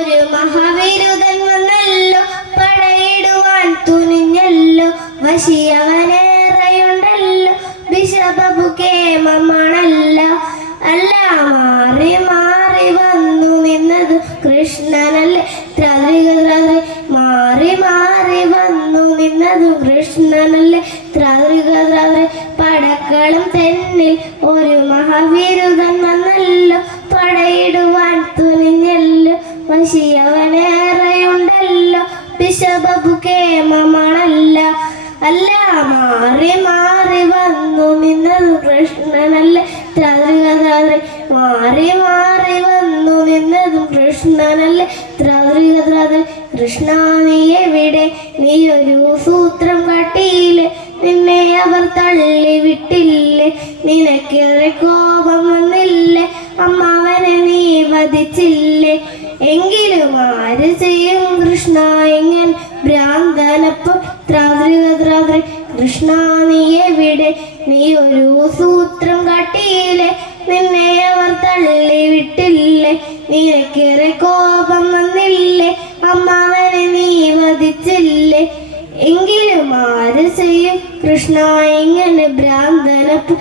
ഒരു മഹാവിരുദ്ധൻ വന്നല്ലോ, പടയിടുവാൻ തുനിഞ്ഞല്ലോ, വശിയവനേറെയുണ്ടല്ലോ, ബിഷബു കേമമാണല്ലോ. അല്ല മാറി മാറി വന്നു നിന്നത് കൃഷ്ണനല്ലേ, മാറി മാറി വന്നു നിന്നത് കൃഷ്ണനല്ലേ, പടക്കളം തെന്നിൽ ഒരു മഹാവിരുദ്ധൻ വന്നല്ലോ, പടയിടുവാൻ തുനിഞ്ഞല്ലോ, വശിയവനേറെയുണ്ടല്ലോ, ബിഷബു കേമമാണല്ലോ. അല്ല മാറി മാറി വന്നു നിന്നത് കൃഷ്ണനല്ലേ, മാറി മാറി വന്നു നിന്നതും കൃഷ്ണനല്ലേ. കൃഷ്ണ നീ എവിടെ, നീ ഒരു സൂത്രം കാട്ടിയില്ലേ, നിന്നെ അവർ തള്ളി വിട്ടില്ലേ, നിനക്കേറെ കോപം വന്നില്ലേ, അമ്മാവനെ നീ വധിച്ചില്ലേ. എങ്കിലും ആര് ചെയ്യും കൃഷ്ണ എങ്ങനെ ഭ്രാന്തനപ്പോ. കൃഷ്ണ നീ എവിടെ, നീ ഒരു സൂത്രം കാട്ടിയില്ലേ, നിന്നെ അവർ തള്ളി വിട്ടില്ലേ, നിനക്കേറെ കോപം വന്നില്ലേ, അമ്മാവനെ നീ വധിച്ചില്ലേ. എങ്കിലും ആര് ചെയ്യും കൃഷ്ണ ഇങ്ങനെ ഭ്രാന്തനപ്പ്.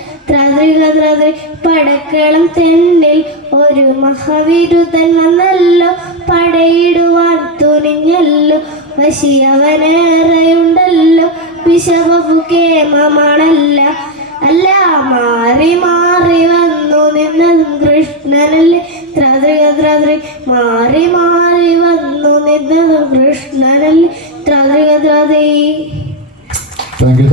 പടക്കളം തെന്നിൽ ഒരു മഹാവിരുദ്ധൻ വന്നല്ലോ, പടയിടുവാൻ തുനിഞ്ഞല്ലോ, വശിയവനേറെയുണ്ടല്ലോ, ബിഷബു കേമമാണല്ല. അല്ല മാറി മാറി വന്നു നിന്നതും കൃഷ്ണനല്ലേ, മാറി മാറി വന്നു നിന്നതും കൃഷ്ണനല്ലേ. Thank you.